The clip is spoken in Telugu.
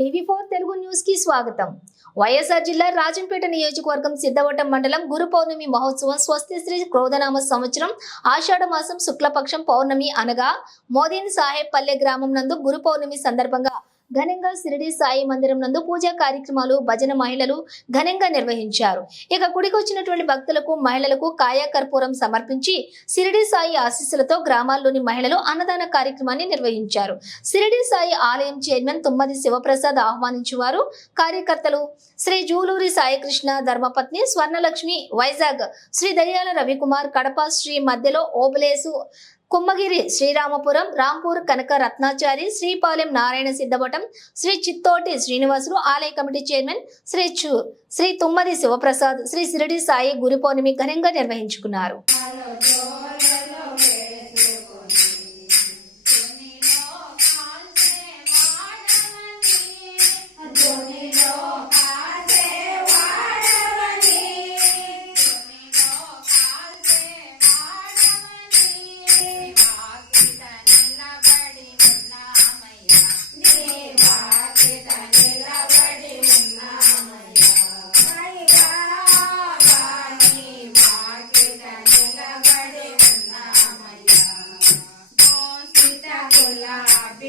టీవీ ఫోర్ తెలుగు న్యూస్కి స్వాగతం. వైఎస్ఆర్ జిల్లా రాజంపేట నియోజకవర్గం సిద్ధవటం మండలం గురు పౌర్ణమి మహోత్సవం స్వస్తి శ్రీ క్రోధనామ సంవత్సరం ఆషాఢ మాసం శుక్లపక్షం పౌర్ణమి అనగా మోదీన్ సాహెబ్ పల్లె గ్రామం నందు గురు పౌర్ణమి సందర్భంగా ఘనంగా సిరిడి సాయి మందిరం నందు పూజా కార్యక్రమాలు భజన మహిళలు ఘనంగా నిర్వహించారు. ఇక గుడికి వచ్చినటువంటి భక్తులకు మహిళలకు కాయా కర్పూరం సమర్పించి సిరిడి సాయి ఆశీస్సులతో గ్రామాల్లోని మహిళలు అన్నదాన కార్యక్రమాన్ని నిర్వహించారు. సిరిడి సాయి ఆలయం చైర్మన్ తుమ్మది శివప్రసాద్ ఆహ్వానించేవారు. కార్యకర్తలు శ్రీ జూలూరి సాయికృష్ణ ధర్మపత్ని స్వర్ణలక్ష్మి వైజాగ్ శ్రీ దయ్యాల రవికుమార్ కడప శ్రీ మధ్యలో ఓబులేసు కుమ్మగిరి శ్రీరామపురం రాంపూర్ కనక రత్నాచారి శ్రీపాలెం నారాయణ సిద్ధవటం శ్రీ చిత్తోటి శ్రీనివాసులు ఆలయ కమిటీ చైర్మన్ శ్రీ చు శ్రీ తుమ్మది శివప్రసాద్ శ్రీ సిరిడి సాయి గురు పౌర్ణమి ఘనంగా నిర్వహించుకున్నారు.